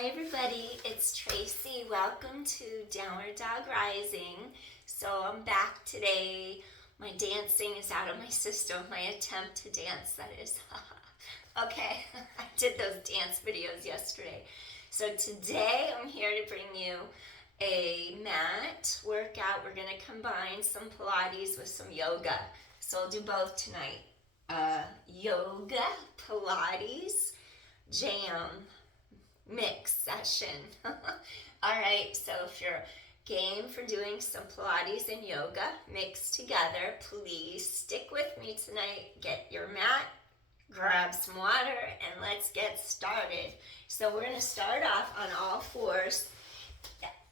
Hi everybody, it's Tracy. Welcome to Downward Dog Rising. So I'm back today. My dancing is out of my system, my attempt to dance, that is. Okay, I did those dance videos yesterday. So today I'm here to bring you a mat workout. We're going to combine some Pilates with some yoga. So I'll do both tonight. Yoga, Pilates, jam mix session. All right, so if you're game for doing some Pilates and yoga mixed together, please stick with me tonight. Get your mat, grab some water, and let's get started. So we're going to start off on all fours.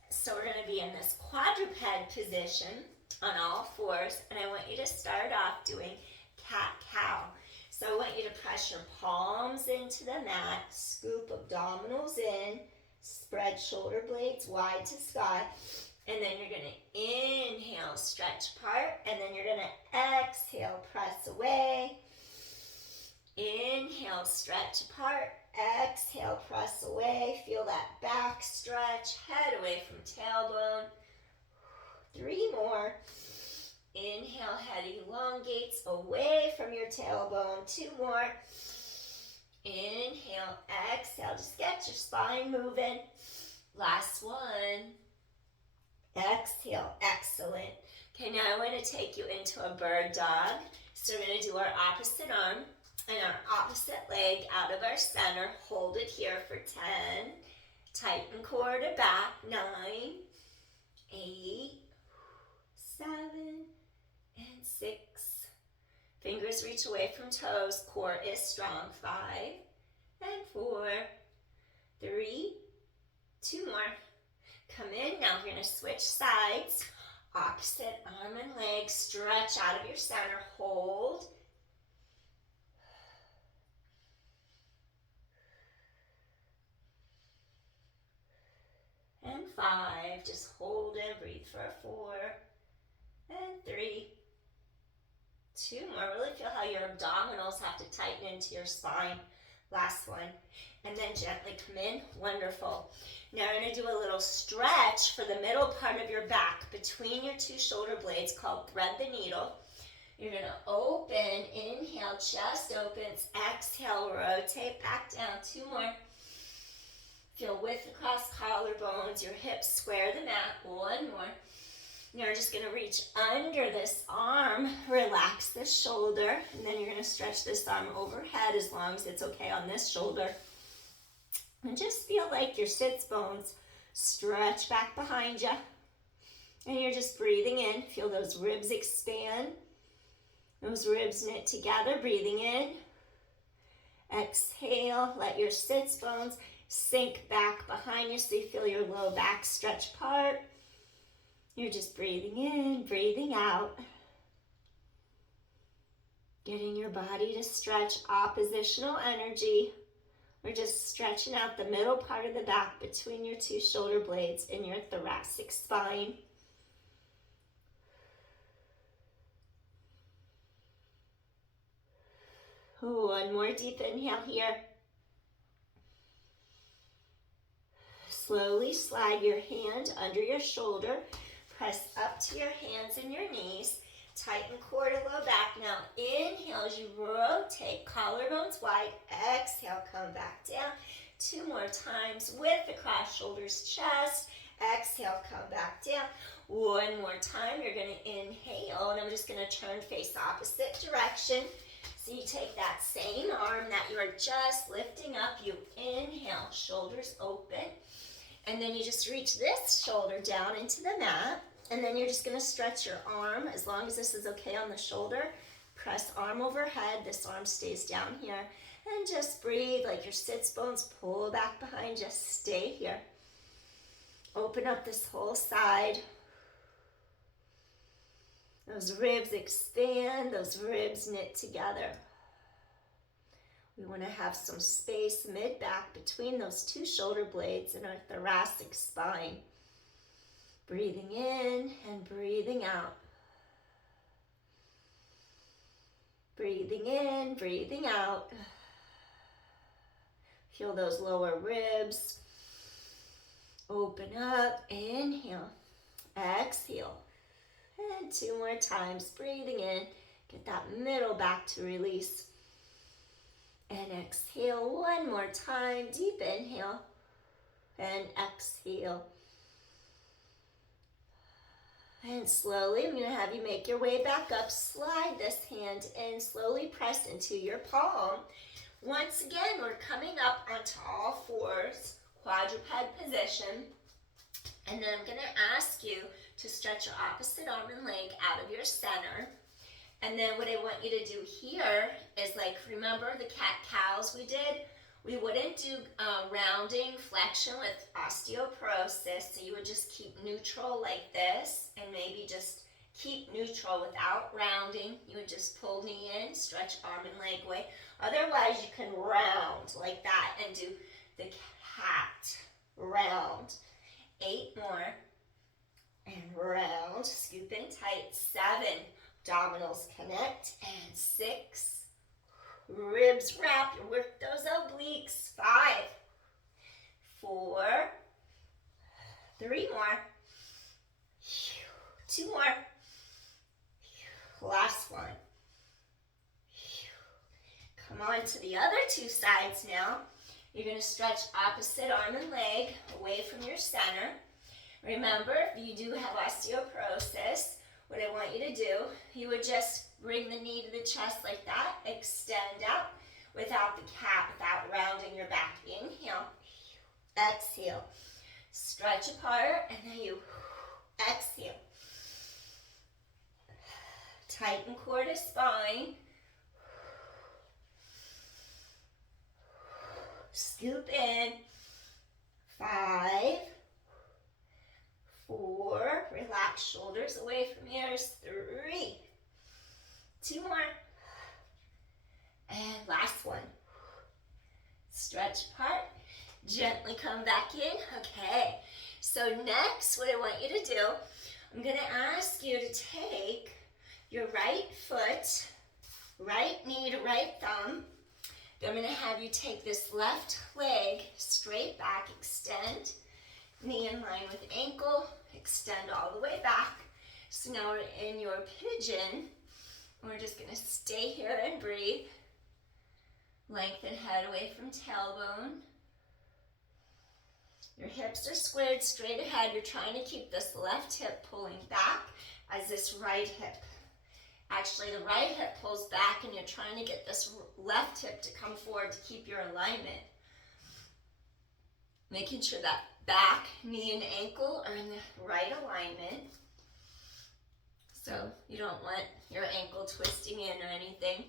So we're going to be in this quadruped position on all fours, and I want you to start off doing cat-cow. So I want you to press your palms into the mat, scoop abdominals in, spread shoulder blades wide to sky, and then you're going to inhale, stretch apart, and then you're going to exhale, press away. Inhale, stretch apart, exhale, press away. Feel that back stretch, head away from tailbone. 3 more. Inhale, head elongates away from your tailbone. 2 more. Inhale, exhale. Just get your spine moving. Last one. Exhale, excellent. Okay, now I want to take you into a bird dog. So we're going to do our opposite arm and our opposite leg out of our center. Hold it here for 10. Tighten core to back. 9, 8, 7, and 6. Fingers reach away from toes. Core is strong. 5 and 4. 3, 2 more. Come in. Now we're going to switch sides. Opposite arm and leg. Stretch out of your center. Hold. And 5. Just hold and breathe for 4. And 3. 2 more. Really feel how your abdominals have to tighten into your spine. Last one. And then gently come in. Wonderful. Now we're going to do a little stretch for the middle part of your back between your 2 shoulder blades called thread the needle. You're going to open. Inhale, chest opens. Exhale, rotate back down. 2 more. Feel width across collarbones. Your hips square the mat. 1 more. You're just going to reach under this arm, relax this shoulder, and then you're going to stretch this arm overhead as long as it's okay on this shoulder. And just feel like your sits bones stretch back behind you. And you're just breathing in. Feel those ribs expand. Those ribs knit together, breathing in. Exhale, let your sits bones sink back behind you so you feel your low back stretch apart. You're just breathing in, breathing out. Getting your body to stretch oppositional energy. We're just stretching out the middle part of the back between your 2 shoulder blades in your thoracic spine. One more deep inhale here. Slowly slide your hand under your shoulder. Press up to your hands and your knees. Tighten core to low back. Now inhale as you rotate, collarbones wide. Exhale, come back down. 2 more times, width across shoulders, chest. Exhale, come back down. 1 more time, you're going to inhale, and I'm just going to turn face opposite direction. So you take that same arm that you are just lifting up, you inhale, shoulders open. And then you just reach this shoulder down into the mat. And then you're just going to stretch your arm as long as this is okay on the shoulder. Press arm overhead. This arm stays down here. And just breathe like your sits bones pull back behind you. Stay here. Open up this whole side. Those ribs expand. Those ribs knit together. We want to have some space mid-back between those 2 shoulder blades in our thoracic spine. Breathing in and breathing out. Breathing in, breathing out. Feel those lower ribs. Open up, inhale, exhale. And 2 more times, breathing in. Get that middle back to release. And exhale 1 more time, deep inhale. And exhale. And slowly, I'm going to have you make your way back up. Slide this hand in, slowly press into your palm. Once again, we're coming up onto all fours, quadruped position. And then I'm going to ask you to stretch your opposite arm and leg out of your center. And then what I want you to do here is, like, remember the cat-cows we did? We wouldn't do rounding flexion with osteoporosis, so you would just keep neutral like this, and maybe just keep neutral without rounding. You would just pull knee in, stretch arm and leg away. Otherwise, you can round like that and do the cat round. 8 more, and round, scoop in tight. 7, abdominals connect, and 6, ribs wrap, you work those obliques. 5, 4, 3 more, 2 more, last one. Come on to the other 2 sides now. You're going to stretch opposite arm and leg away from your center. Remember, if you do have osteoporosis, what I want you to do, you would just bring the knee to the chest like that, extend out without the cat, without rounding your back. Inhale, exhale, stretch apart, and then you exhale. Tighten core to spine. Scoop in. 5, 4, relax shoulders away from ears. 3, 2 more, and last one. Stretch apart, gently come back in. Okay, so next what I want you to do, I'm going to ask you to take your right foot, right knee to right thumb. Then I'm going to have you take this left leg straight back, extend, knee in line with ankle, extend all the way back. So now we're in your pigeon. We're just going to stay here and breathe. Lengthen head away from tailbone. Your hips are squared straight ahead. You're trying to keep this left hip pulling back as this right hip. Actually, the right hip pulls back and you're trying to get this left hip to come forward to keep your alignment. Making sure that back, knee, and ankle are in the right alignment. So you don't want your ankle twisting in or anything.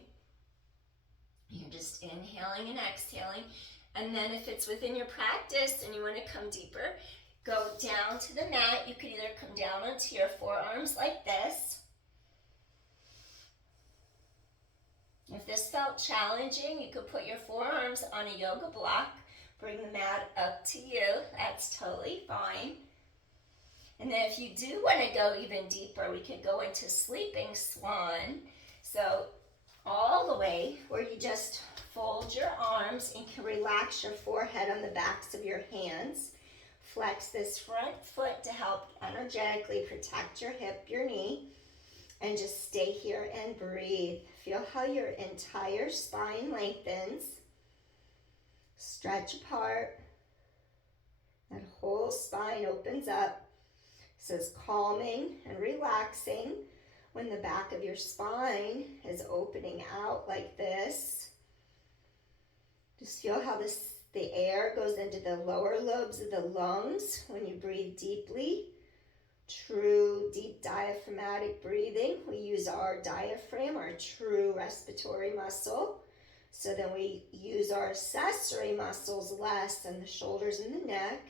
You're just inhaling and exhaling. And then if it's within your practice and you want to come deeper, go down to the mat. You could either come down onto your forearms like this. If this felt challenging, you could put your forearms on a yoga block. Bring the mat up to you. That's totally fine. And then if you do want to go even deeper, we could go into sleeping swan. So all the way where you just fold your arms and can relax your forehead on the backs of your hands. Flex this front foot to help energetically protect your hip, your knee. And just stay here and breathe. Feel how your entire spine lengthens. Stretch apart. That whole spine opens up. This is calming and relaxing when the back of your spine is opening out like this. Just feel how the air goes into the lower lobes of the lungs when you breathe deeply. True deep diaphragmatic breathing. We use our diaphragm, our true respiratory muscle. So then we use our accessory muscles less in the shoulders and the neck.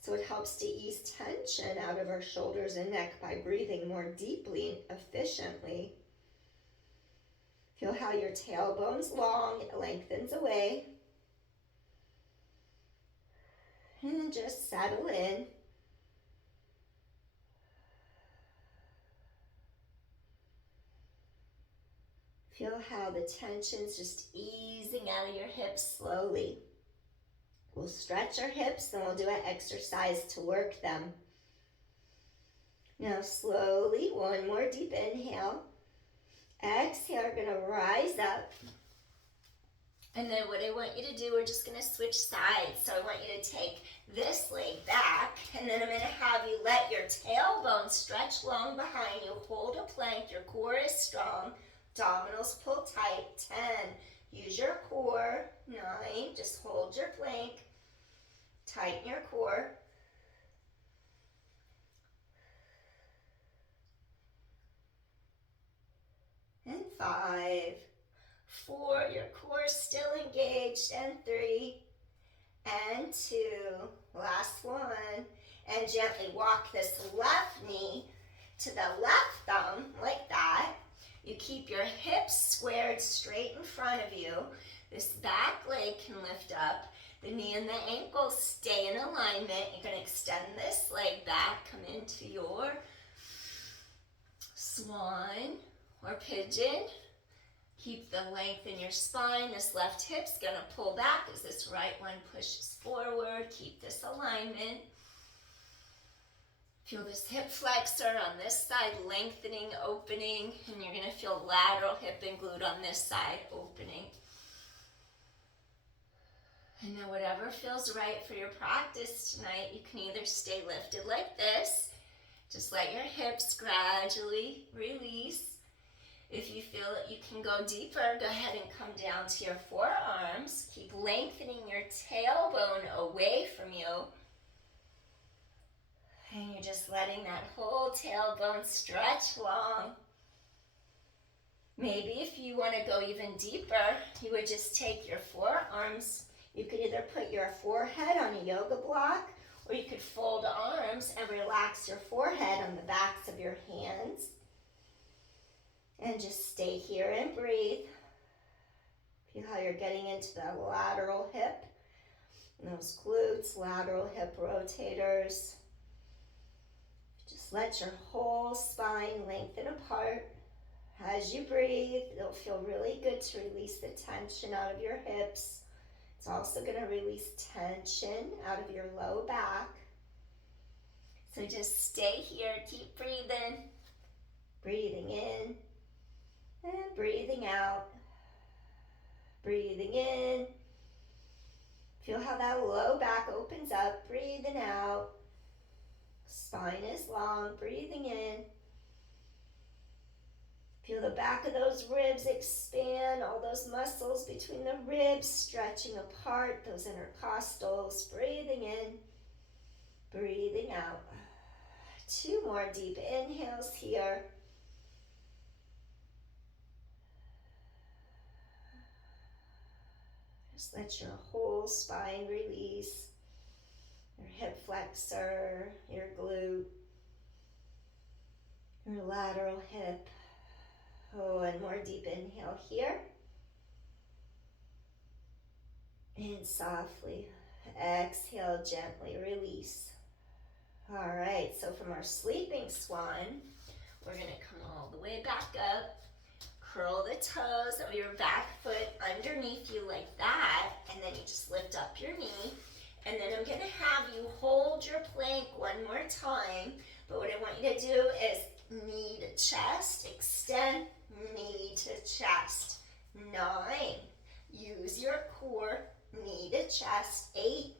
So it helps to ease tension out of our shoulders and neck by breathing more deeply and efficiently. Feel how your tailbone's long, it lengthens away. And then just settle in. Feel how the tension's just easing out of your hips slowly. We'll stretch our hips, then we'll do an exercise to work them. Now slowly, one more deep inhale. Exhale, we're going to rise up. And then what I want you to do, we're just going to switch sides. So I want you to take this leg back, and then I'm going to have you let your tailbone stretch long behind you. Hold a plank. Your core is strong. Abdominals pull tight. 10. Use your core. 9. Just hold your plank. Tighten your core. And 5. 4. Your core is still engaged. And 3. And 2. Last one. And gently walk this left knee to the left thumb, like that. You keep your hips squared straight in front of you. This back leg can lift up. The knee and the ankle stay in alignment. You're going to extend this leg back. Come into your swan or pigeon. Keep the length in your spine. This left hip's going to pull back as this right one pushes forward. Keep this alignment. Feel this hip flexor on this side lengthening, opening, and you're going to feel lateral hip and glute on this side opening. And then whatever feels right for your practice tonight, you can either stay lifted like this, just let your hips gradually release. If you feel that you can go deeper, go ahead and come down to your forearms. Keep lengthening your tailbone away from you. And you're just letting that whole tailbone stretch long. Maybe if you want to go even deeper, you would just take your forearms. You could either put your forehead on a yoga block, or you could fold arms and relax your forehead on the backs of your hands. And just stay here and breathe. Feel how you're getting into the lateral hip. And those glutes, lateral hip rotators. Just let your whole spine lengthen apart. As you breathe, it'll feel really good to release the tension out of your hips. It's also going to release tension out of your low back. So just stay here, keep breathing. Breathing in and breathing out. Breathing in. Feel how that low back opens up. Breathing out. Spine is long. Breathing in. Feel the back of those ribs expand. All those muscles between the ribs stretching apart. Those intercostals. Breathing in. Breathing out. 2 more deep inhales here. Just let your whole spine release. Your hip flexor, your glute, your lateral hip. Oh, and more deep inhale here. And softly exhale, gently release. All right, so from our sleeping swan, we're going to come all the way back up. Curl the toes of your back foot underneath you like that, and then you just lift up your knee. And then I'm going to have you hold your plank one more time, but what I want you to do is knee to chest, extend, knee to chest. 9, use your core, knee to chest. 8,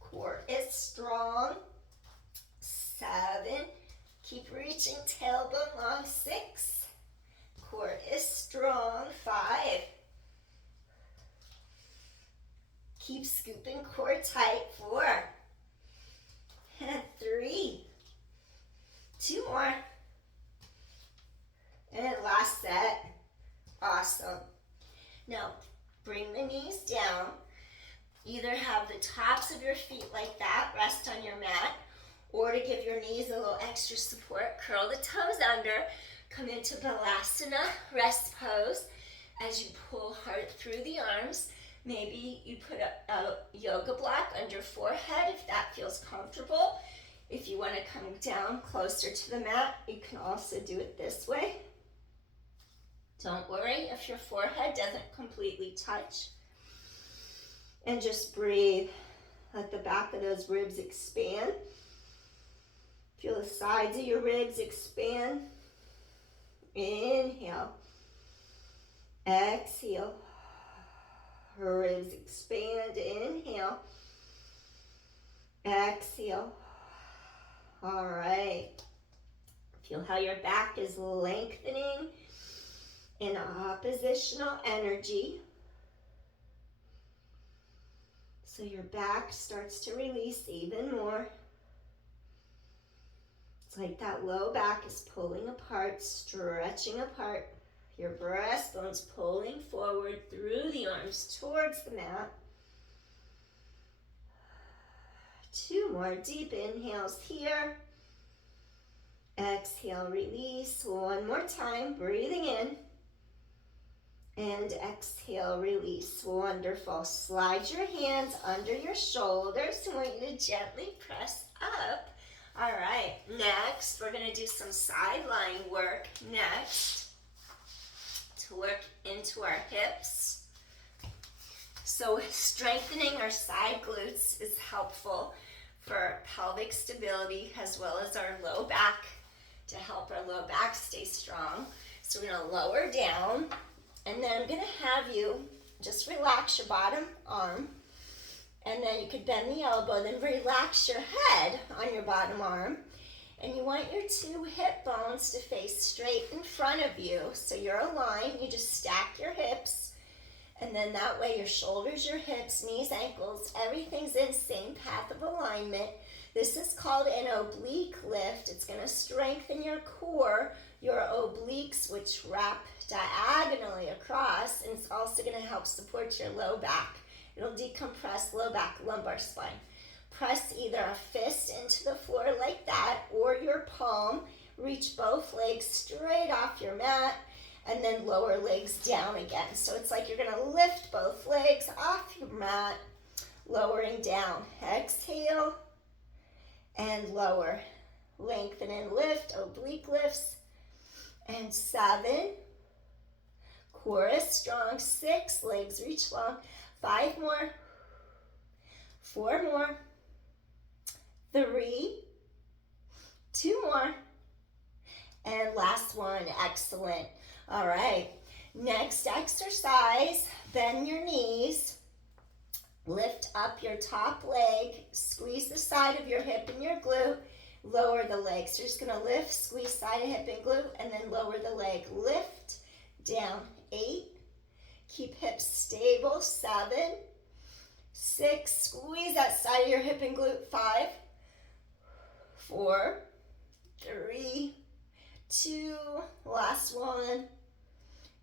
core is strong. 7, keep reaching, tailbone long. 6, core is strong. 5, keep scooping core tight. 4, and 3, 2 more, and last set. Awesome. Now bring the knees down. Either have the tops of your feet like that, rest on your mat, or to give your knees a little extra support, curl the toes under. Come into Balasana, rest pose. As you pull hard through the arms, maybe you put a yoga block under forehead if that feels comfortable. If you want to come down closer to the mat, you can also do it this way. Don't worry if your forehead doesn't completely touch. And just breathe. Let the back of those ribs expand. Feel the sides of your ribs expand. Inhale. Exhale. Ribs expand. Inhale. Exhale. All right. Feel how your back is lengthening in oppositional energy. So your back starts to release even more. It's like that low back is pulling apart, stretching apart. Your breastbone's pulling forward through the arms towards the mat. 2 more deep inhales here. Exhale, release. 1 more time, breathing in. And exhale, release. Wonderful. Slide your hands under your shoulders. I want you to gently press up. All right, next we're going to do some sideline work next to work into our hips. So strengthening our side glutes is helpful for pelvic stability as well as our low back, to help our low back stay strong. So we're going to lower down, and then I'm going to have you just relax your bottom arm, and then you could bend the elbow, then relax your head on your bottom arm. And you want your 2 hip bones to face straight in front of you. So you're aligned, you just stack your hips, and then that way your shoulders, your hips, knees, ankles, everything's in same path of alignment. This is called an oblique lift. It's going to strengthen your core, your obliques, which wrap diagonally across, and it's also going to help support your low back. It'll decompress low back, lumbar spine. Press either a fist into the floor like that, or your palm. Reach both legs straight off your mat, and then lower legs down again. So it's like you're going to lift both legs off your mat, lowering down. Exhale and lower. Lengthen and lift, oblique lifts. And 7. Core is strong. 6, legs reach long. 5 more. 4 more. 3. 2 more. And last one. Excellent. All right. Next exercise, bend your knees. Lift up your top leg. Squeeze the side of your hip and your glute. Lower the leg. So you're just going to lift, squeeze side of hip and glute, and then lower the leg. Lift, down. 8. Keep hips stable. 7. 6. Squeeze that side of your hip and glute. 5. 4. 3. 2. Last one.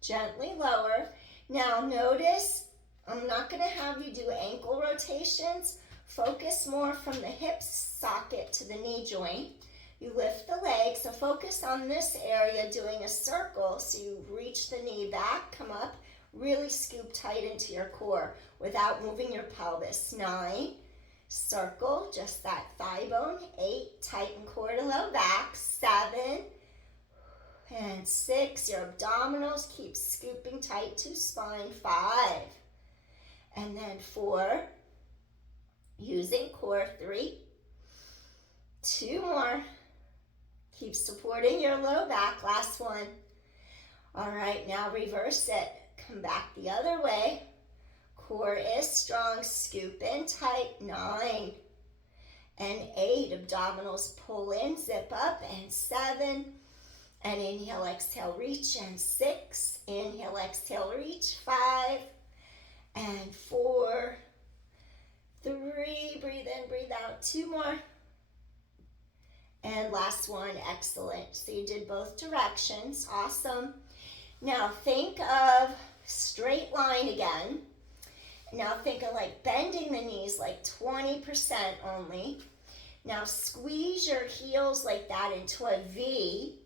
Gently lower. Now notice, I'm not going to have you do ankle rotations. Focus more from the hip socket to the knee joint. You lift the leg, so focus on this area, doing a circle. So you reach the knee back, come up, really scoop tight into your core without moving your pelvis. 9, circle, just that thigh bone. 8, tighten core to low back. 7, and 6, your abdominals keep scooping tight to spine. 5, and then 4, using core. 3, 2 more. Keep supporting your low back. Last one. All right, now reverse it. Come back the other way. Core is strong. Scoop in tight. 9 and 8. Abdominals pull in, zip up. And 7. And inhale, exhale, reach. And 6. Inhale, exhale, reach. 5 and 4. 3. Breathe in, breathe out. 2 more. And last one. Excellent. So you did both directions. Awesome. Now think of straight line again. Now think of like bending the knees like 20% only. Now squeeze your heels like that into a V.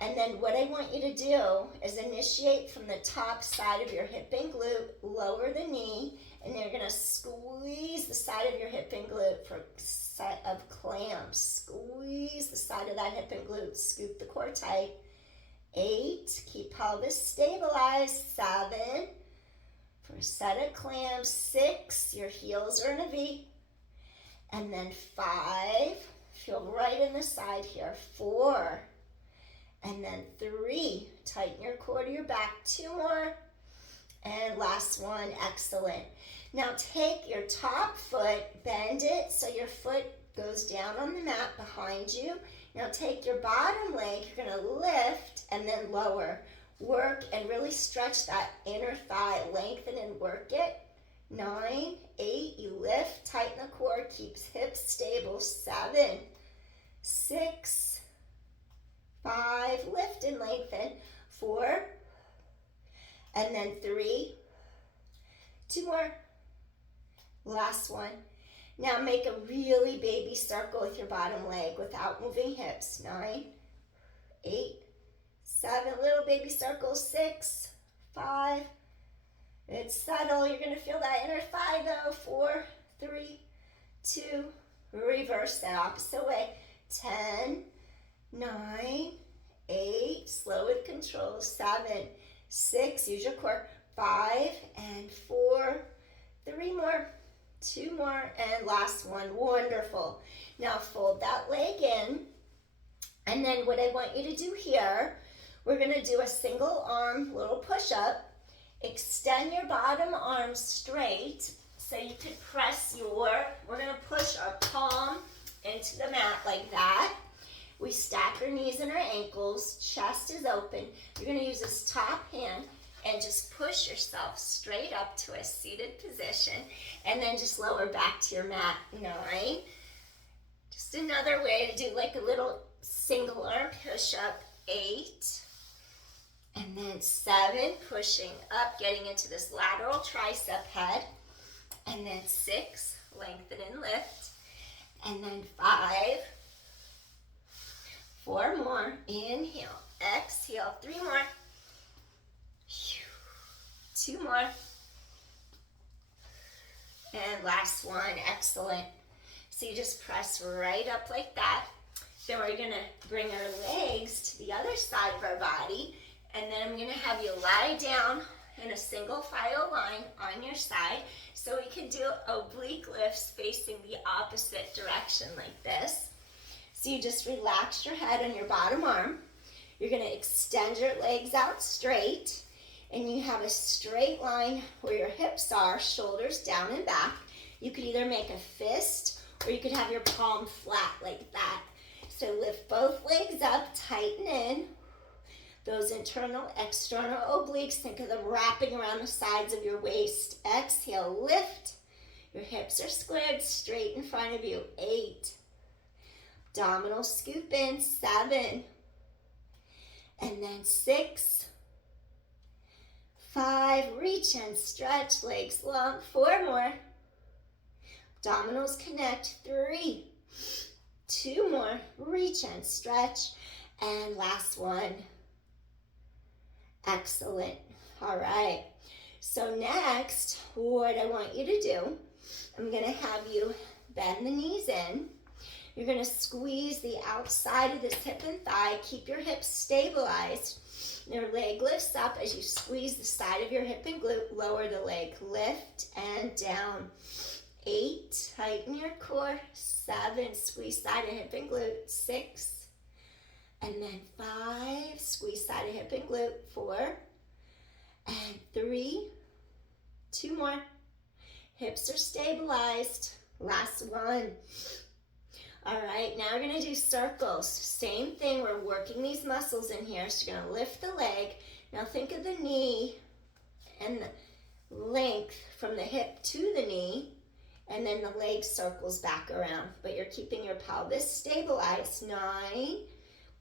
And then what I want you to do is initiate from the top side of your hip and glute, lower the knee, and you're going to squeeze the side of your hip and glute for a set of clams. Squeeze the side of that hip and glute, scoop the core tight. 8, keep pelvis stabilized. 7, for a set of clams. 6, your heels are in a V. And then 5, feel right in the side here. 4, and then 3, tighten your core to your back. 2 more, and last one, excellent. Now take your top foot, bend it so your foot goes down on the mat behind you. Now take your bottom leg, you're gonna lift and then lower. Work and really stretch that inner thigh, lengthen and work it. 9, 8, you lift, tighten the core, keeps hips stable. 7, 6, 5, lift and lengthen. 4, and then 3, 2 more, last one. Now make a really baby circle with your bottom leg without moving hips. 9, 8, 7, little baby circle. 6, 5, it's subtle. You're going to feel that inner thigh though. 4, 3, 2, reverse that opposite way. 10, 9, 8, slow with control. 7, 6, use your core. 5 and 4, 3 more, 2 more, and last one. Wonderful. Now fold that leg in, and then what I want you to do here, we're going to do a single arm little push-up. Extend your bottom arm straight so you can press we're going to push our palm into the mat like that. We stack our knees and our ankles, chest is open. You're going to use this top hand and just push yourself straight up to a seated position, and then just lower back to your mat. 9, just another way to do like a little single arm push-up. 8, and then 7, pushing up, getting into this lateral tricep head, and then 6, lengthen and lift, and then 5, 4 more, inhale, exhale, 3 more, 2 more, and last one, excellent. So you just press right up like that. Then we're gonna bring our legs to the other side of our body, and then I'm gonna have you lie down in a single file line on your side, so we can do oblique lifts facing the opposite direction like this. So you just relax your head on your bottom arm. You're gonna extend your legs out straight, and you have a straight line where your hips are, shoulders down and back. You could either make a fist, or you could have your palm flat like that. So lift both legs up, tighten in. Those internal, external obliques, think of them wrapping around the sides of your waist. Exhale, lift. Your hips are squared straight in front of you. 8. Abdominal scoop in. 7. And then 6. 5. Reach and stretch, legs long. 4 more. Abdominals connect. 3. 2 more. Reach and stretch. And last one. Excellent. All right. So next, what I want you to do, I'm going to have you bend the knees in. You're going to squeeze the outside of this hip and thigh. Keep your hips stabilized. Your leg lifts up as you squeeze the side of your hip and glute. Lower the leg. Lift and down. 8. Tighten your core. 7. Squeeze side of hip and glute. 6. And then 5, squeeze side of hip and glute. 4, and 3, 2 more. Hips are stabilized. Last one. All right, now we're gonna do circles. Same thing, we're working these muscles in here. So you're gonna lift the leg. Now think of the knee and the length from the hip to the knee, and then the leg circles back around. But you're keeping your pelvis stabilized. 9.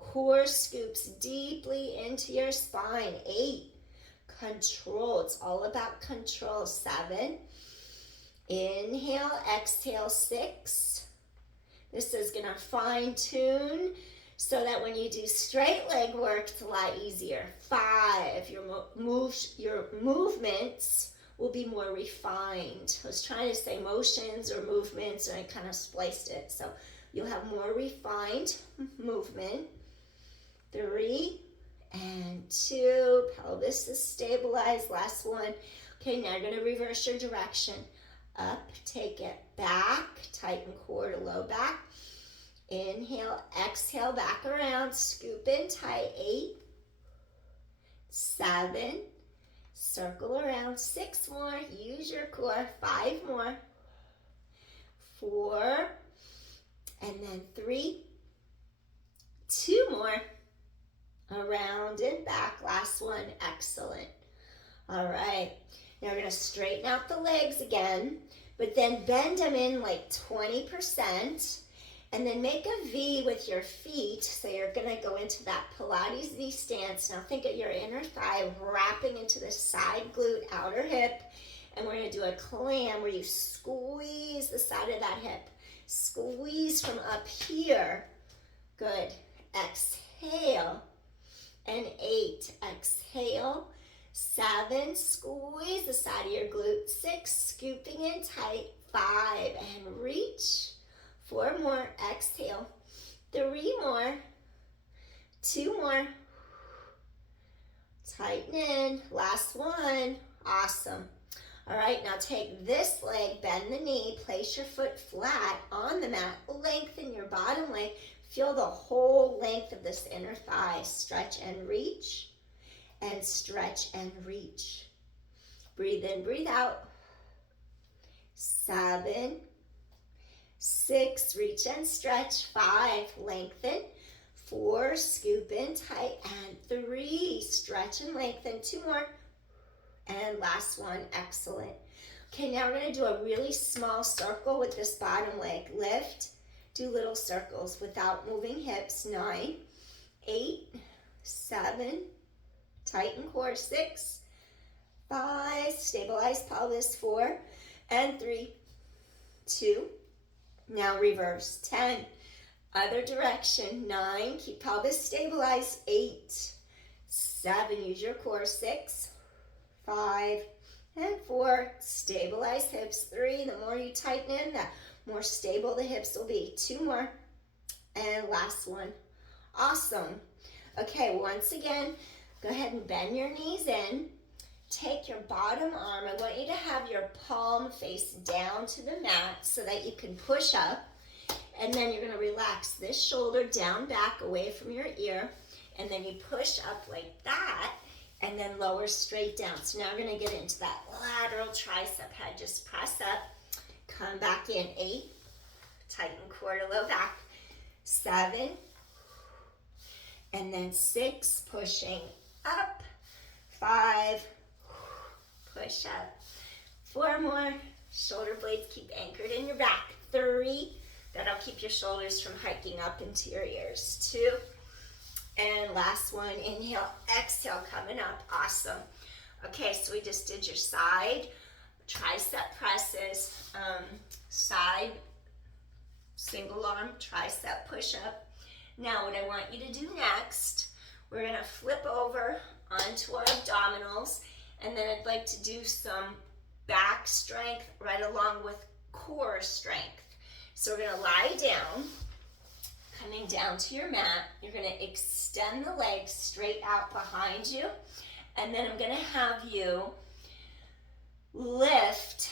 Core scoops deeply into your spine. 8. Control. It's all about control. 7. Inhale, exhale. 6. This is going to fine tune so that when you do straight leg work, it's a lot easier. 5. Your movements will be more refined. I was trying to say motions or movements, and I kind of spliced it. So you'll have more refined movement. 3 and 2, pelvis is stabilized. Last one, Okay, now you're gonna reverse your direction. Up, take it back, tighten core to low back. Inhale, exhale, back around, scoop in tight. 8, 7, circle around. 6 more, use your core. 5 more. 4, and then 3, 2 more. Around and back, last one, excellent. All right, now we're gonna straighten out the legs again, but then bend them in like 20%, and then make a V with your feet. So you're gonna go into that Pilates V stance. Now think of your inner thigh wrapping into the side glute, outer hip, and we're gonna do a clam where you squeeze the side of that hip. Squeeze from up here. Good. Exhale. And 8, exhale. 7, squeeze the side of your glute. 6, scooping in tight. 5, and reach. 4 more, exhale. 3 more. 2 more. Tighten in. Last one. Awesome. All right, now take this leg, bend the knee, place your foot flat on the mat, lengthen your bottom leg. Feel the whole length of this inner thigh. Stretch and reach, and stretch and reach. Breathe in, breathe out. 7, 6, reach and stretch. 5, lengthen. 4, scoop in tight. And 3, stretch and lengthen. 2 more. And last one, excellent. Okay, now we're gonna do a really small circle with this bottom leg. Lift. Do little circles without moving hips. 9, 8, 7, tighten core. 6, 5, stabilize pelvis. 4, and 3, 2. Now reverse. 10, other direction. 9, keep pelvis stabilized. 8, 7, use your core. 6, 5, and 4, stabilize hips. 3, the more you tighten in, the more stable the hips will be. 2 more, and last one. Awesome. Okay, once again, go ahead and bend your knees in. Take your bottom arm. I want you to have your palm face down to the mat so that you can push up. And then you're gonna relax this shoulder down, back, away from your ear. And then you push up like that, and then lower straight down. So now we're gonna get into that lateral tricep head. Just press up. Come back in. 8, tighten core to low back. 7, and then 6, pushing up. 5, push up. 4 more, shoulder blades keep anchored in your back. 3, that'll keep your shoulders from hiking up into your ears. 2, and last one, inhale, exhale, coming up. Awesome. Okay, so we just did your side tricep presses, side single arm tricep push up. Now what I want you to do next, we're gonna flip over onto our abdominals, and then I'd like to do some back strength right along with core strength. So we're gonna lie down, coming down to your mat. You're gonna extend the legs straight out behind you, and then I'm gonna have you lift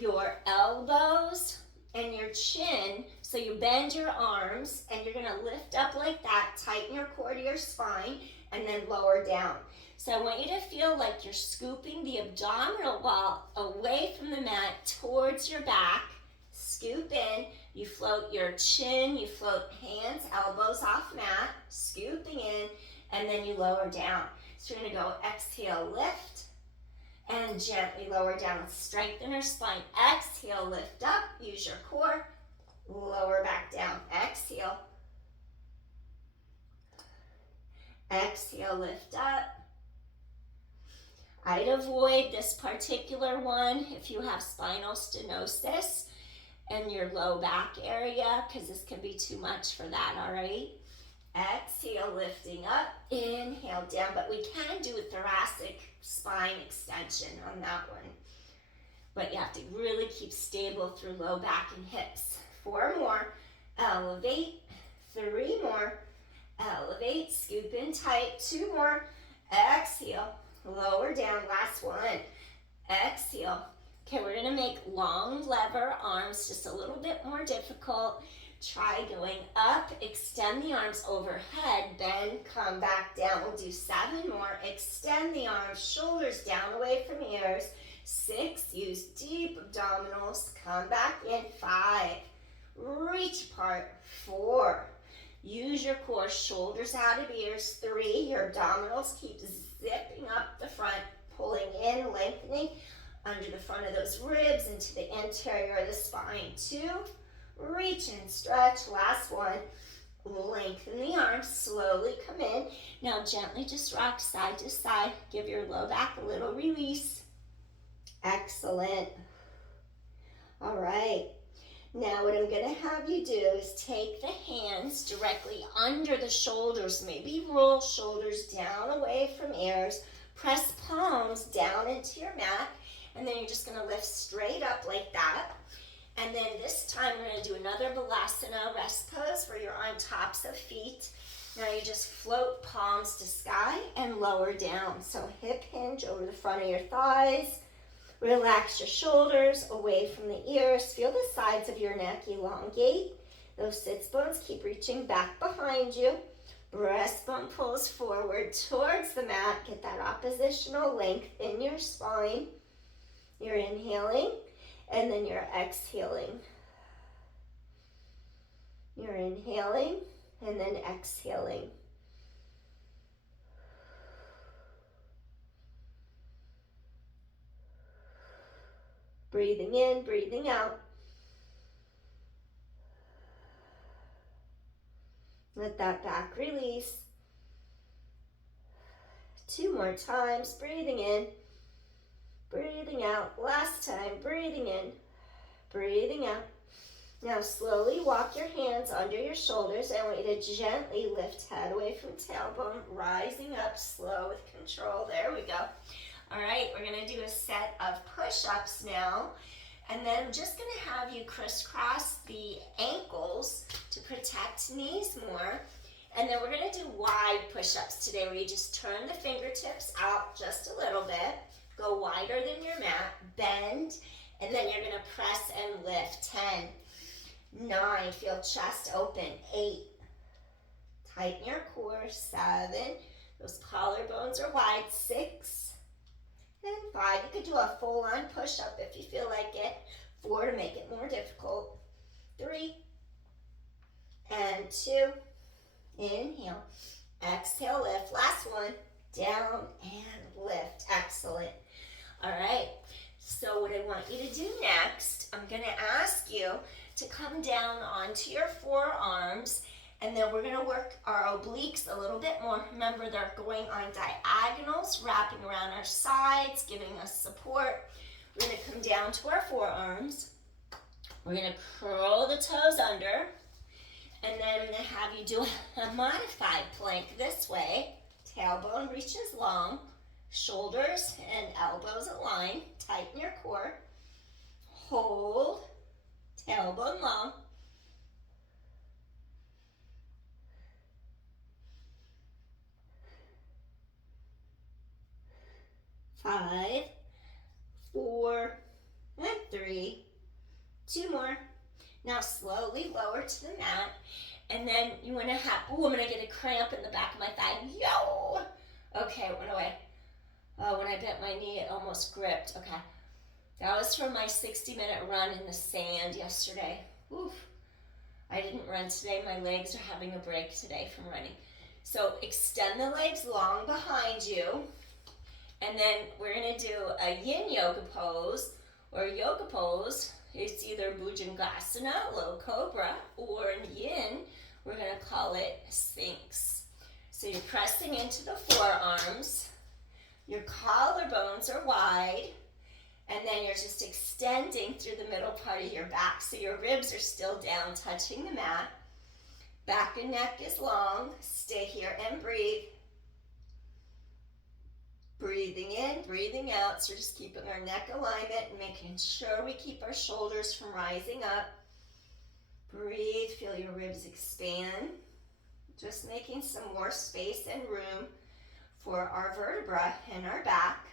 your elbows and your chin, so you bend your arms, and you're gonna lift up like that, tighten your core to your spine, and then lower down. So I want you to feel like you're scooping the abdominal wall away from the mat towards your back. Scoop in, you float your chin, you float hands, elbows off mat, scooping in, and then you lower down. So you're gonna go exhale, lift, and gently lower down. Strengthen your spine. Exhale, lift up, use your core, lower back down. Exhale. Exhale, lift up. I'd avoid this particular one if you have spinal stenosis in your low back area, because this can be too much for that, all right? Exhale, lifting up, inhale down, but we can do a thoracic spine extension on that one. But you have to really keep stable through low back and hips. 4 more, elevate. 3 more, elevate, scoop in tight. 2 more, exhale, lower down, last one. exhale. Okay, we're gonna make long lever arms just a little bit more difficult. Try going up, extend the arms overhead, bend, come back down. We'll do 7 more. Extend the arms, shoulders down away from ears. 6, use deep abdominals, come back in. 5, reach apart. 4, use your core, shoulders out of ears. 3, your abdominals keep zipping up the front, pulling in, lengthening under the front of those ribs into the interior of the spine. 2, reach and stretch. Last one, lengthen the arms, slowly come in. Now gently just rock side to side. Give your low back a little release. Excellent. All right. Now what I'm going to have you do is take the hands directly under the shoulders. Maybe roll shoulders down away from ears. Press palms down into your mat. And then you're just going to lift straight up like that. And then this time we're going to do another Balasana rest pose where you're on tops of feet. Now you just float palms to sky and lower down. So hip hinge over the front of your thighs. Relax your shoulders away from the ears. Feel the sides of your neck elongate. Those sits bones keep reaching back behind you. Breastbone pulls forward towards the mat. Get that oppositional length in your spine. You're inhaling, and then you're exhaling. You're inhaling, and then exhaling. Breathing in, breathing out. Let that back release. 2 more times, breathing in. Breathing out. Last time, breathing in, breathing out. Now slowly walk your hands under your shoulders. I want you to gently lift head away from tailbone, rising up slow with control. There we go. All right, we're gonna do a set of push-ups now. And then I'm just gonna have you crisscross the ankles to protect knees more. And then we're gonna do wide push-ups today where you just turn the fingertips out just a little bit. Go wider than your mat, bend, and then you're gonna press and lift. 10, 9, feel chest open. 8, tighten your core. 7, those collarbones are wide. 6, and 5. You could do a full-on push-up if you feel like it. 4 to make it more difficult. 3, and 2, inhale. Exhale, lift. Last one, down and lift. Excellent. All right, so what I want you to do next, I'm going to ask you to come down onto your forearms, and then we're going to work our obliques a little bit more. Remember, they're going on diagonals, wrapping around our sides, giving us support. We're going to come down to our forearms. We're going to curl the toes under, and then I'm going to have you do a modified plank this way. Tailbone reaches long. Shoulders and elbows align. Tighten your core. Hold. Tailbone long. 5, 4, and 3. 2 more. Now slowly lower to the mat. And then you want to have, oh, I'm going to get a cramp in the back of my thigh. Yo! Okay, it went away. Oh, when I bent my knee, it almost gripped. Okay. That was from my 60-minute run in the sand yesterday. Oof. I didn't run today. My legs are having a break today from running. So extend the legs long behind you. And then we're going to do a yin yoga pose or yoga pose. It's either Bhujangasana, low cobra, or in yin, we're going to call it Sphinx. So you're pressing into the forearms. Your collarbones are wide, and then you're just extending through the middle part of your back. So your ribs are still down, touching the mat. Back and neck is long. Stay here and breathe. Breathing in, breathing out. So just keeping our neck alignment and making sure we keep our shoulders from rising up. Breathe, feel your ribs expand. Just making some more space and room for our vertebra in our back.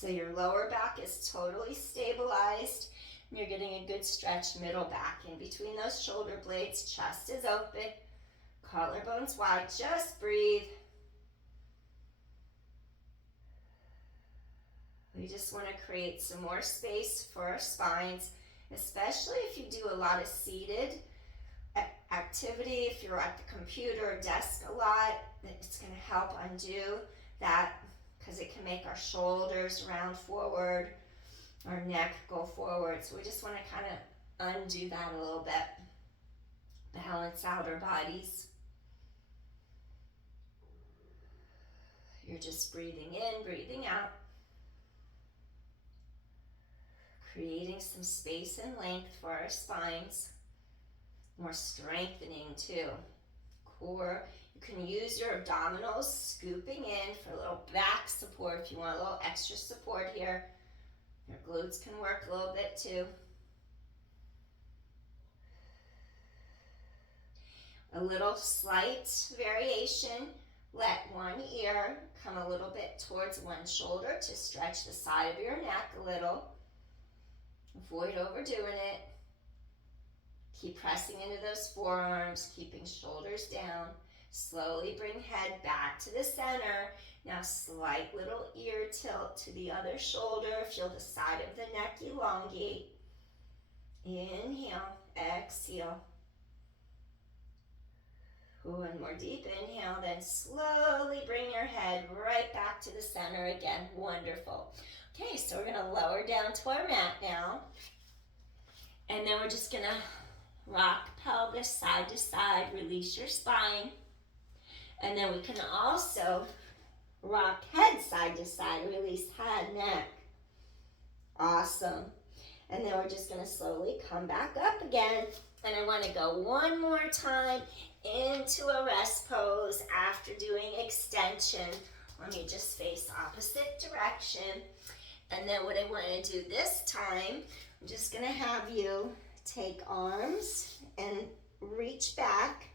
So your lower back is totally stabilized. And you're getting a good stretch middle back in between those shoulder blades. Chest is open. Collarbones wide. Just breathe. We just want to create some more space for our spines, especially if you do a lot of seated activity. If you're at the computer or desk a lot, it's going to help undo that, because it can make our shoulders round forward, our neck go forward. So we just want to kind of undo that a little bit, balance out our bodies. You're just breathing in, breathing out, creating some space and length for our spines. More strengthening too. Core. You can use your abdominals, scooping in for a little back support if you want a little extra support here. Your glutes can work a little bit too. A little slight variation. Let one ear come a little bit towards one shoulder to stretch the side of your neck a little. Avoid overdoing it. Keep pressing into those forearms, keeping shoulders down. Slowly bring head back to the center. Now slight little ear tilt to the other shoulder. Feel the side of the neck elongate. Inhale, exhale. One more deep inhale, then slowly bring your head right back to the center again. Wonderful. Okay, so we're gonna lower down to our mat now. And then we're just gonna rock pelvis side to side, release your spine. And then we can also rock head side to side, release head, neck. Awesome. And then we're just gonna slowly come back up again. And I wanna go one more time into a rest pose after doing extension. Let me just face opposite direction. And then what I wanna do this time, I'm just gonna have you take arms and reach back.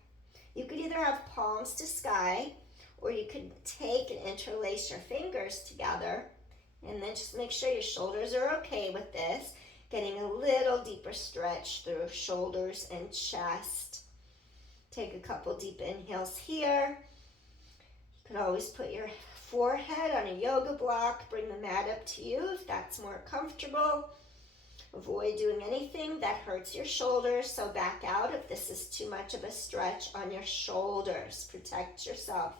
You could either have palms to sky, or you could take and interlace your fingers together, and then just make sure your shoulders are okay with this. Getting a little deeper stretch through shoulders and chest. Take a couple deep inhales here. You could always put your forehead on a yoga block. Bring the mat up to you if that's more comfortable. Avoid doing anything that hurts your shoulders, so back out if this is too much of a stretch on your shoulders. Protect yourself.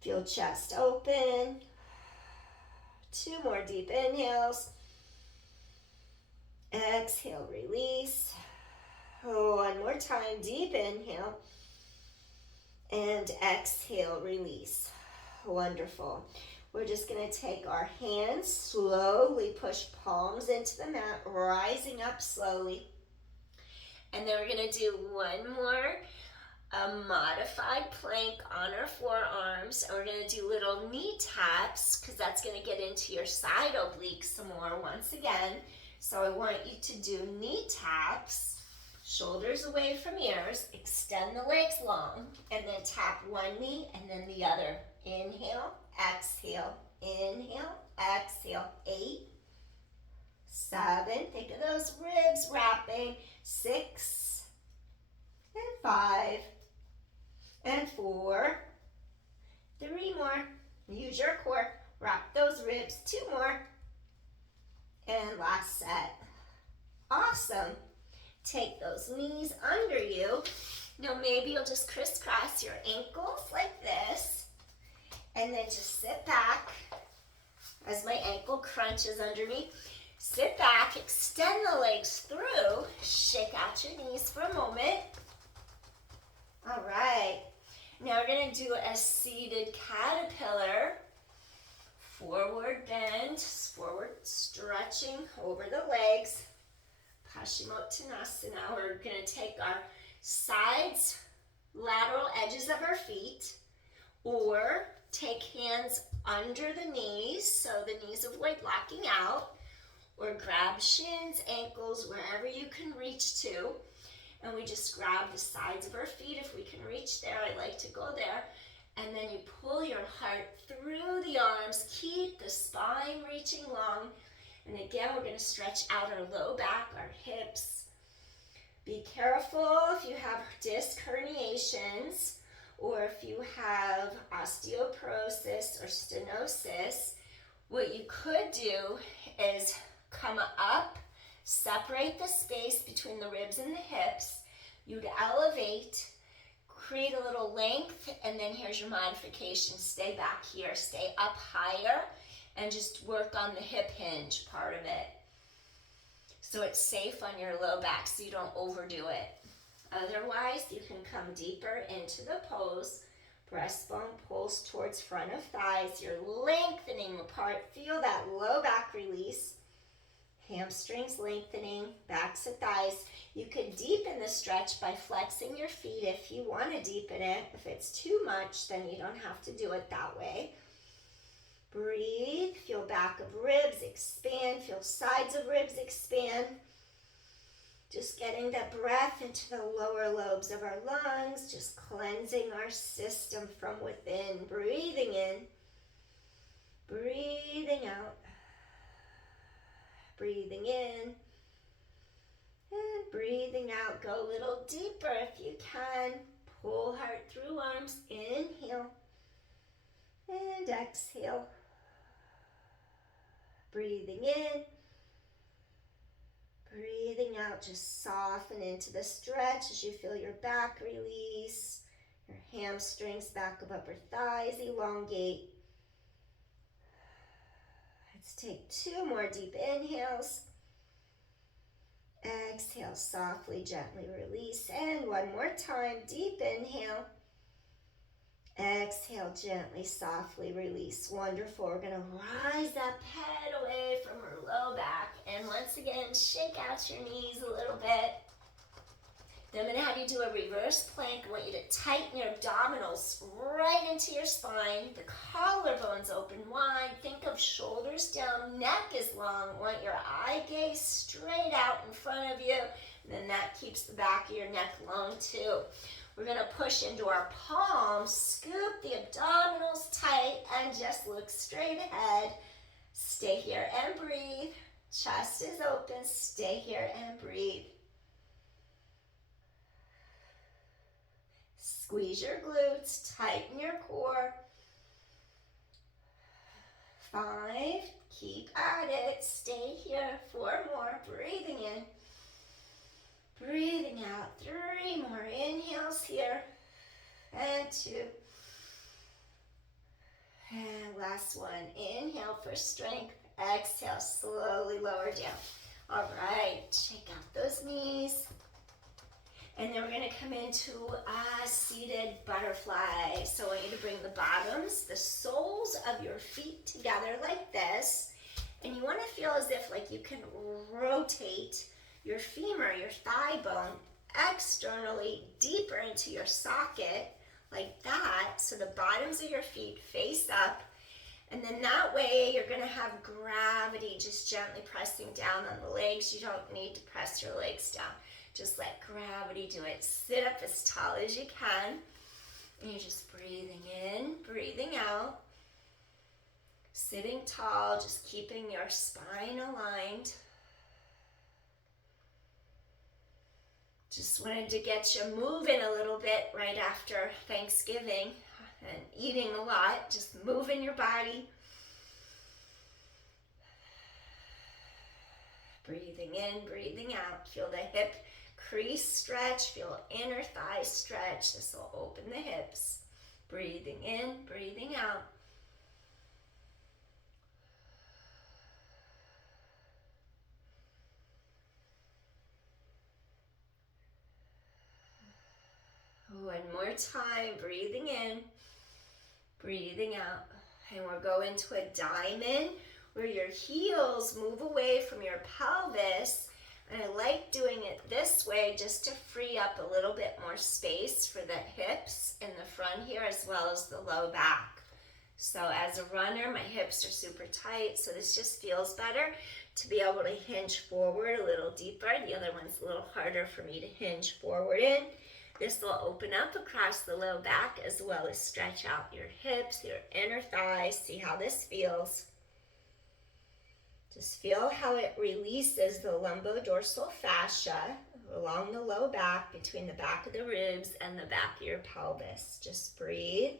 Feel chest open. 2 more deep inhales. Exhale, release. One more time, deep inhale. And exhale, release. Wonderful. We're just going to take our hands, slowly push palms into the mat, rising up slowly. And then we're going to do one more modified plank on our forearms. And we're going to do little knee taps, because that's going to get into your side obliques some more once again. So I want you to do knee taps, shoulders away from ears, extend the legs long, and then tap one knee and then the other. Inhale, exhale, inhale, exhale. 8, 7, think of those ribs wrapping. 6, and 5, and 4, 3 more. Use your core, wrap those ribs. 2 more. And last set. Awesome. Take those knees under you. Now maybe you'll just crisscross your ankles like this. And then just sit back as my ankle crunches under me. Sit back, extend the legs through. Shake out your knees for a moment. All right. Now we're going to do a seated caterpillar. Forward bend, forward stretching over the legs. Paschimottanasana. We're going to take our sides, lateral edges of our feet, or take hands under the knees, so the knees avoid locking out, or grab shins, ankles, wherever you can reach to. And we just grab the sides of our feet if we can reach there. I like to go there. And then you pull your heart through the arms. Keep the spine reaching long. And again, we're going to stretch out our low back, our hips. Be careful if you have disc herniations or if you have osteoporosis or stenosis. What you could do is come up, separate the space between the ribs and the hips. You'd elevate, create a little length, and then here's your modification. Stay back here, stay up higher, and just work on the hip hinge part of it. So it's safe on your low back so you don't overdo it. Otherwise, you can come deeper into the pose. Breastbone pulls towards front of thighs. You're lengthening apart. Feel that low back release. Hamstrings lengthening, backs to thighs. You could deepen the stretch by flexing your feet if you want to deepen it. If it's too much, then you don't have to do it that way. Breathe, feel back of ribs expand, feel sides of ribs expand. Just getting that breath into the lower lobes of our lungs, just cleansing our system from within. Breathing in, breathing out, breathing in, and breathing out. Go a little deeper if you can. Pull heart through arms, inhale, and exhale. Breathing in, breathing out, just soften into the stretch as you feel your back release, your hamstrings, back of upper thighs elongate. Let's take 2 more deep inhales. Exhale, softly, gently release, and 1 more time, deep inhale. Exhale, gently, softly release. Wonderful. We're going to rise that head away from her low back. And once again, shake out your knees a little bit. Then I'm going to have you do a reverse plank. I want you to tighten your abdominals right into your spine. The collarbones open wide. Think of shoulders down, neck is long. I want your eye gaze straight out in front of you. And then that keeps the back of your neck long too. We're going to push into our palms, scoop the abdominals tight, and just look straight ahead. Stay here and breathe. Chest is open. Stay here and breathe. Squeeze your glutes, tighten your core. 5, keep at it. Stay here. 4 more. Breathing in. Breathing out, 3 more inhales here, and 2, and last one. Inhale for strength, exhale, slowly lower down. All right, shake out those knees, and then we're going to come into a seated butterfly. So I want you to bring the bottoms, the soles of your feet together like this, and you want to feel as if like you can rotate your femur, your thigh bone, externally deeper into your socket, like that, so the bottoms of your feet face up, and then that way you're going to have gravity just gently pressing down on the legs. You don't need to press your legs down. Just let gravity do it. Sit up as tall as you can, and you're just breathing in, breathing out, sitting tall, just keeping your spine aligned. Just wanted to get you moving a little bit right after Thanksgiving and eating a lot. Just moving your body. Breathing in, breathing out. Feel the hip crease stretch. Feel inner thigh stretch. This will open the hips. Breathing in, breathing out. One more time, breathing in, breathing out. And we'll go into a diamond where your heels move away from your pelvis. And I like doing it this way just to free up a little bit more space for the hips in the front here as well as the low back. So as a runner, my hips are super tight, so this just feels better to be able to hinge forward a little deeper. The other one's a little harder for me to hinge forward in. This will open up across the low back as well as stretch out your hips, your inner thighs. See how this feels. Just feel how it releases the lumbodorsal fascia along the low back, between the back of the ribs and the back of your pelvis. Just breathe.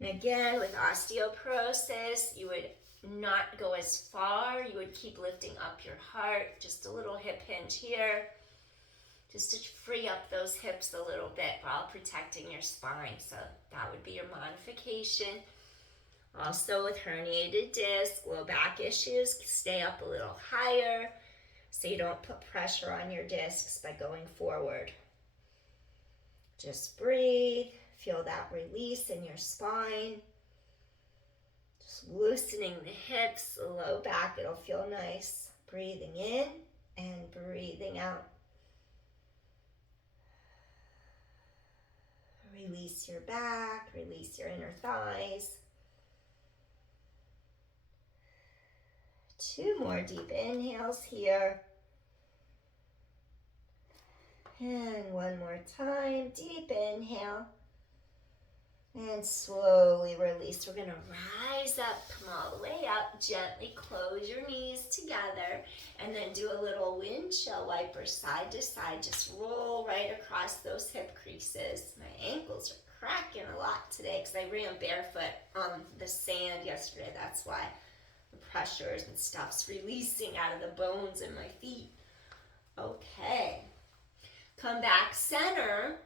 And again, with osteoporosis, you would not go as far. You would keep lifting up your heart, just a little hip hinge here, just to free up those hips a little bit while protecting your spine. So that would be your modification. Also with herniated disc, low back issues, stay up a little higher so you don't put pressure on your discs by going forward. Just breathe. Feel that release in your spine. Just loosening the hips, the low back, it'll feel nice. Breathing in and breathing out. Release your back, release your inner thighs. 2 more deep inhales here. And 1 more time, deep inhale. And slowly release. We're gonna rise up, come all the way up, gently close your knees together, and then do a little windshield wiper side to side. Just roll right across those hip creases. My ankles are cracking a lot today because I ran barefoot on the sand yesterday. That's why the pressures and stuff's releasing out of the bones in my feet. Okay. Come back center.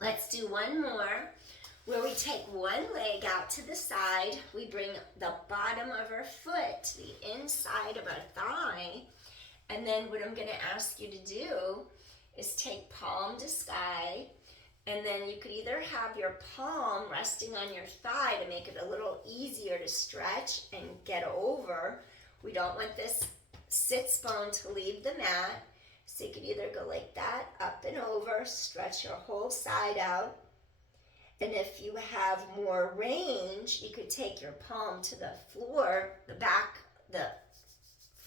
Let's do one more, where we take one leg out to the side. We bring the bottom of our foot to the inside of our thigh. And then what I'm going to ask you to do is take palm to sky. And then you could either have your palm resting on your thigh to make it a little easier to stretch and get over. We don't want this sits bone to leave the mat. So you could either go like that, up and over, stretch your whole side out. And if you have more range, you could take your palm to the floor, the back, the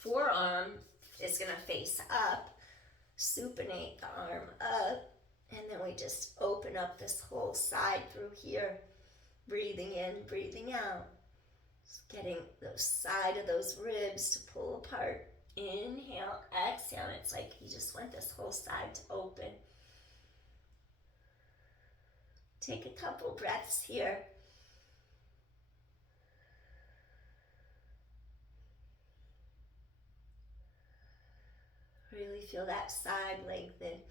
forearm is gonna face up, supinate the arm up, and then we just open up this whole side through here, breathing in, breathing out. Just getting the side of those ribs to pull apart. Inhale, exhale. It's like you just want this whole side to open. Take a couple breaths here. Really feel that side lengthen.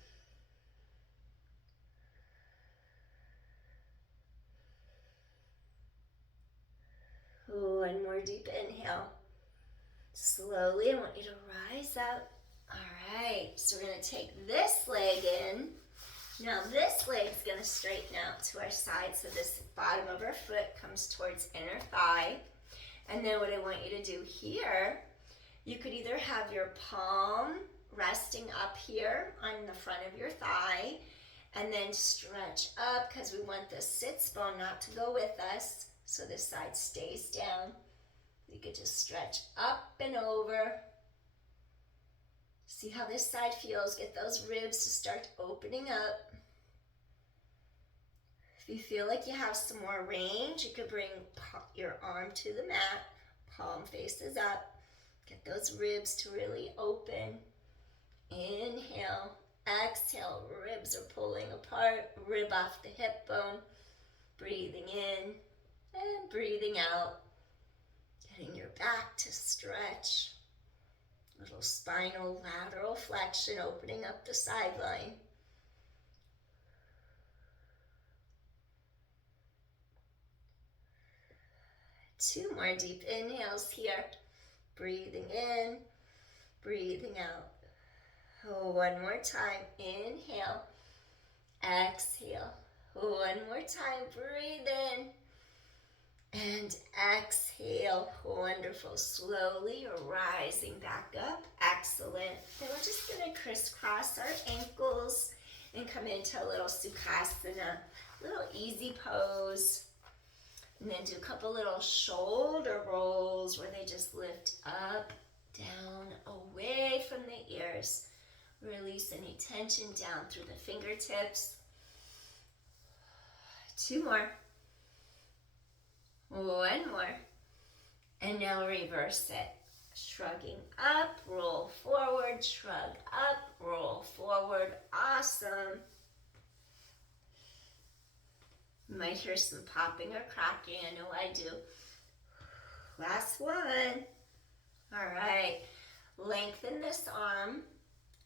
One more deep inhale. Slowly, I want you to rise up. All right, so we're going to take this leg in. Now this leg's going to straighten out to our side, so this bottom of our foot comes towards inner thigh. And then what I want you to do here, you could either have your palm resting up here on the front of your thigh, and then stretch up because we want the sits bone not to go with us, so this side stays down. You could just stretch up and over. See how this side feels. Get those ribs to start opening up. If you feel like you have some more range, you could bring your arm to the mat, palm faces up. Get those ribs to really open. Inhale, exhale, ribs are pulling apart, rib off the hip bone. Breathing in and breathing out. Getting your back to stretch. Little spinal lateral flexion, opening up the sideline. Two more deep inhales here. Breathing in, breathing out. One more time. Inhale, exhale. One more time. Breathe in and exhale. Wonderful. Slowly you're rising back up. Excellent. Then we're just going to crisscross our ankles and come into a little sukhasana, little easy pose. And then do a couple little shoulder rolls where they just lift up, down, away from the ears. Release any tension down through the fingertips. 2 more. 1 more. And now reverse it. Shrugging up, roll forward, shrug up, roll forward. Awesome. You might hear some popping or cracking. I know I do. Last one. All right. Lengthen this arm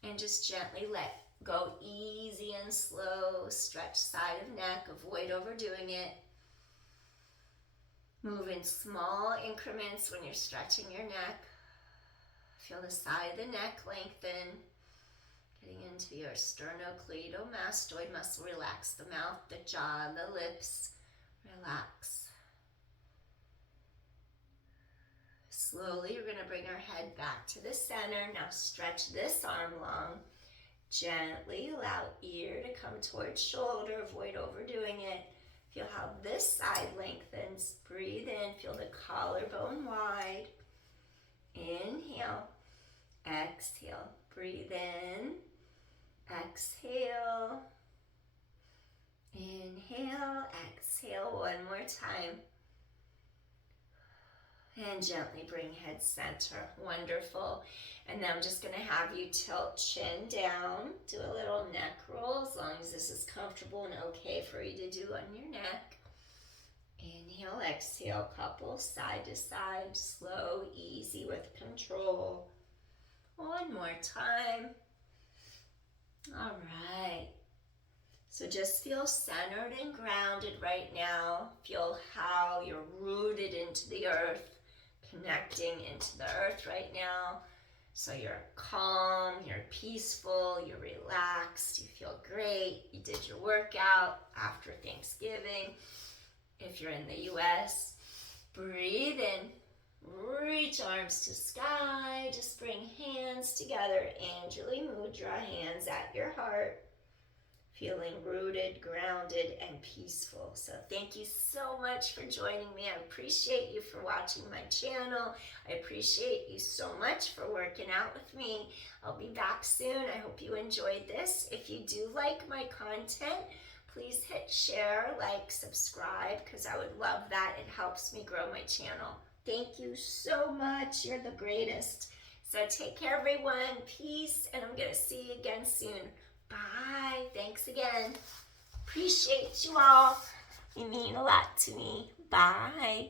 and just gently let go, easy and slow. Stretch side of neck. Avoid overdoing it. Move in small increments when you're stretching your neck. Feel the side of the neck lengthen. Getting into your sternocleidomastoid muscle. Relax the mouth, the jaw, the lips. Relax. Slowly, we're going to bring our head back to the center. Now stretch this arm long. Gently allow ear to come towards shoulder. Avoid overdoing it. Feel how this side lengthens. Breathe in. Feel the collarbone wide. Inhale. Exhale. Breathe in. Exhale. Inhale. Exhale. One more time. And gently bring head center. Wonderful. And now I'm just going to have you tilt chin down. Do a little neck roll as long as this is comfortable and okay for you to do on your neck. Inhale, exhale, couple side to side, slow, easy with control. One more time. All right. So just feel centered and grounded right now. Feel how you're rooted into the earth, connecting into the earth right now. So you're calm, you're peaceful, you're relaxed, you feel great. You did your workout after Thanksgiving. If you're in the US, breathe in, reach arms to sky, just bring hands together, Anjali Mudra, hands at your heart. Feeling rooted, grounded, and peaceful. So thank you so much for joining me. I appreciate you for watching my channel. I appreciate you so much for working out with me. I'll be back soon. I hope you enjoyed this. If you do like my content, please hit share, like, subscribe, because I would love that. It helps me grow my channel. Thank you so much. You're the greatest. So take care, everyone. Peace, and I'm going to see you again soon. Bye. Thanks again. Appreciate you all. You mean a lot to me. Bye.